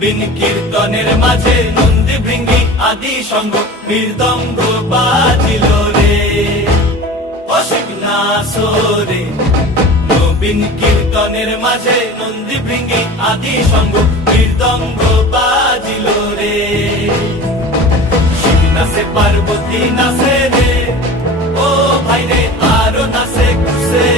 নবীন কীর্তনের মাঝে নন্দী ভৃঙ্গি আদি সঙ্গ মৃদঙ্গ বাজিল রে, অসিক নাসরে। নবীন কীর্তনের মাঝে নন্দী ভৃঙ্গি আদি সঙ্গ মৃদঙ্গ বাজিল রে। শিব নাচে পার্বতী নাচে রে, ও ভাই রে আরো নাচে খুশে